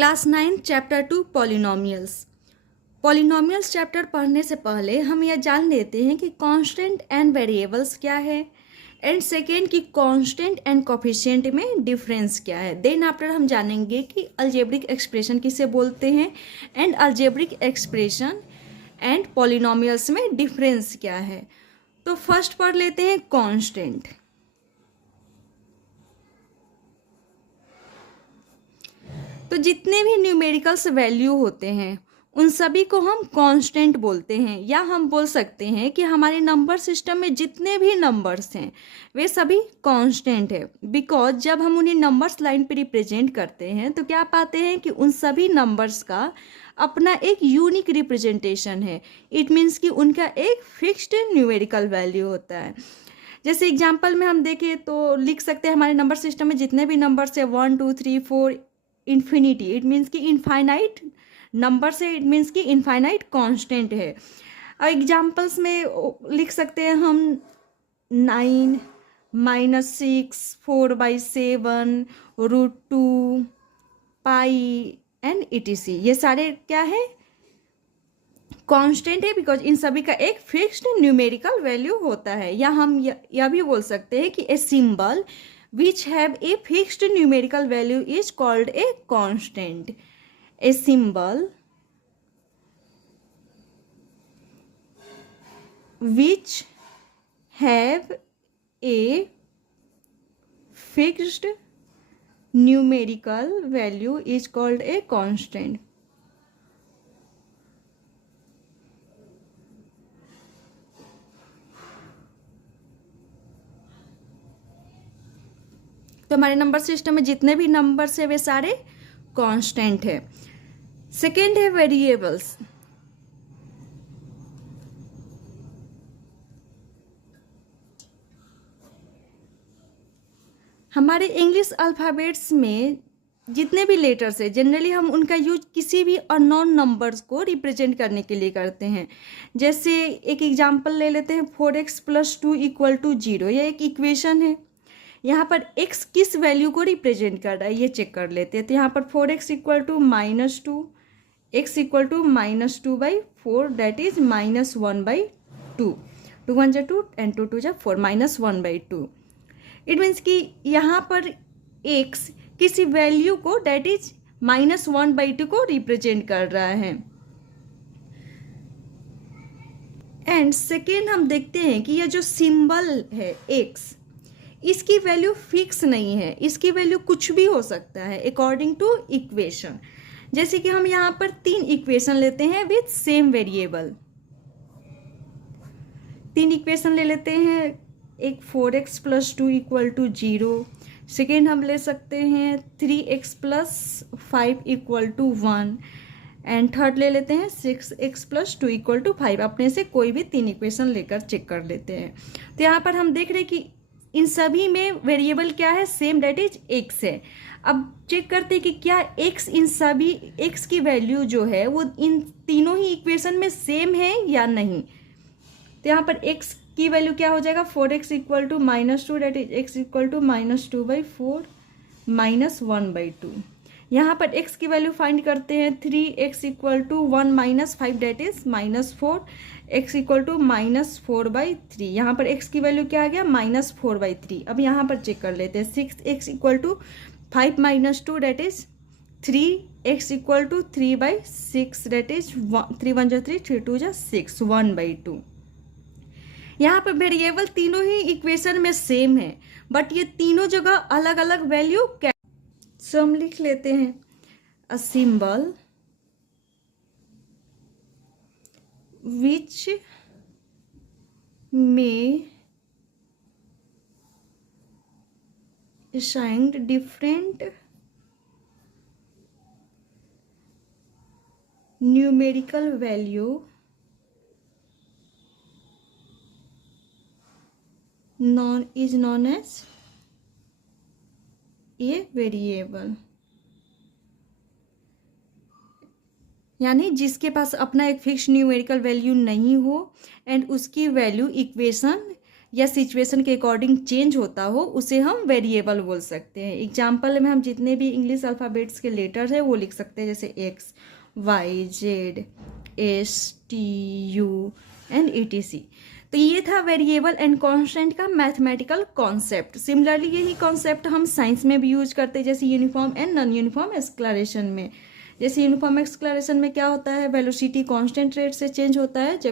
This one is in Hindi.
Class 9 chapter 2 polynomials. Polynomials chapter पढ़ने से पहले हम यह जान लेते हैं कि कांस्टेंट एंड वेरिएबल्स क्या है, एंड सेकेंड कि कांस्टेंट एंड कोफिशिएंट में डिफरेंस क्या है। देन आफ्टर हम जानेंगे कि अलजेब्रिक एक्सप्रेशन किसे बोलते हैं and algebraic expression and polynomials में डिफरेंस क्या है। तो फर्स्ट पढ़ लेते हैं कांस्टेंट। तो जितने भी न्यूमेरिकल्स वैल्यू होते हैं उन सभी को हम कांस्टेंट बोलते हैं, या हम बोल सकते हैं कि हमारे नंबर सिस्टम में जितने भी नंबर्स हैं वे सभी कांस्टेंट है। बिकॉज जब हम उन्हें नंबर्स लाइन पे रिप्रेजेंट करते हैं तो क्या पाते हैं कि उन सभी नंबर्स का अपना एक यूनिक रिप्रेजेंटेशन है। इट मीन्स कि उनका एक फिक्स्ड न्यूमेरिकल वैल्यू होता है। जैसे एग्जाम्पल में हम देखें तो लिख सकते हैं हमारे नंबर सिस्टम में जितने भी नंबर्स है 1 2 3 4 इन्फिनिटी। इट मीन्स कि इनफाइनाइट नंबर से, इट मीन्स कि इनफाइनाइट कांस्टेंट है। और एग्जाम्पल्स में लिख सकते हैं हम 9 -6 4/7 √2 पाई एंड etc। ये सारे क्या है, कांस्टेंट है, बिकॉज इन सभी का एक फिक्स्ड न्यूमेरिकल वैल्यू होता है। या हम यह भी बोल सकते हैं कि a symbol which have a fixed numerical value is called a constant. A symbol which have a fixed numerical value is called a constant. तो हमारे नंबर सिस्टम में जितने भी नंबर्स है वे सारे कांस्टेंट है। सेकेंड है वेरिएबल्स। हमारे इंग्लिश अल्फ़ाबेट्स में जितने भी लेटर्स है जनरली हम उनका यूज किसी भी अननोन नंबर्स को रिप्रेजेंट करने के लिए करते हैं। जैसे एक एग्जांपल ले लेते हैं 4x + 2 = 0। यह एक इक्वेशन है। यहाँ पर x किस वैल्यू को रिप्रेजेंट कर रहा है ये चेक कर लेते हैं। तो यहाँ पर 4x = -2, x = -2/4, दैट इज -1/2। 2 1 जा 2 एंड 2 2 जा 4, -1/2। इट मीन्स कि यहाँ पर x किसी वैल्यू को दैट इज -1/2 को रिप्रेजेंट कर रहा है। एंड सेकेंड हम देखते हैं कि यह जो सिंबल है x, इसकी वैल्यू फिक्स नहीं है, इसकी वैल्यू कुछ भी हो सकता है अकॉर्डिंग टू इक्वेशन। जैसे कि हम यहाँ पर 3 इक्वेशन लेते हैं विथ सेम वेरिएबल। 3 इक्वेशन ले लेते हैं। एक 4x + 2 = 0। सेकेंड हम ले सकते हैं 3x + 5 = 1। एंड थर्ड ले लेते हैं 6x + 2 = 5। अपने से कोई भी 3 इक्वेशन लेकर चेक कर लेते हैं। तो यहाँ पर हम देख रहे हैं कि इन सभी में वेरिएबल क्या है, सेम, डेट इज x है। अब चेक करते हैं कि क्या x इन सभी x की वैल्यू जो है वो इन तीनों ही इक्वेशन में सेम है या नहीं। तो यहाँ पर x की वैल्यू क्या हो जाएगा, 4x = -2, डेट इज x = -2/4 -1/2। यहाँ पर x की वैल्यू फाइंड करते हैं। 3x = 1 - 5, date is -4, x = -4/3। यहाँ पर x की वैल्यू क्या आ गया, -4/3। अब यहाँ पर चेक कर लेते हैं। 6x = 5 - 2, that is 3, x = 3/6, that is 3 1 जा 3, 3 2 जा 6, 1/2। यहाँ पर वेरिएबल तीनों ही इक्वेशन में सेम है, बट ये तीनों जगह अलग अलग वैल्यू क्या। सो हम लिख लेते हैं a symbol which may assigned different numerical value is known as a variable। यानी जिसके पास अपना एक फिक्स न्यूमेरिकल वैल्यू नहीं हो एंड उसकी वैल्यू इक्वेशन या सिचुएशन के अकॉर्डिंग चेंज होता हो उसे हम वेरिएबल बोल सकते हैं। एग्जाम्पल में हम जितने भी इंग्लिश अल्फ़ाबेट्स के लेटर्स हैं वो लिख सकते हैं, जैसे X, Y, Z, S, T, U and etc। तो ये था वेरिएबल एंड कांस्टेंट का मैथमेटिकल कॉन्सेप्ट। सिमिलरली यही कॉन्सेप्ट हम साइंस में भी यूज करते हैं, जैसे uniform and non uniform acceleration में। जैसे यूनिफॉर्म एक्सक्लरेशन में क्या होता है, वेलोसिटी कांस्टेंट रेट से चेंज होता है, जब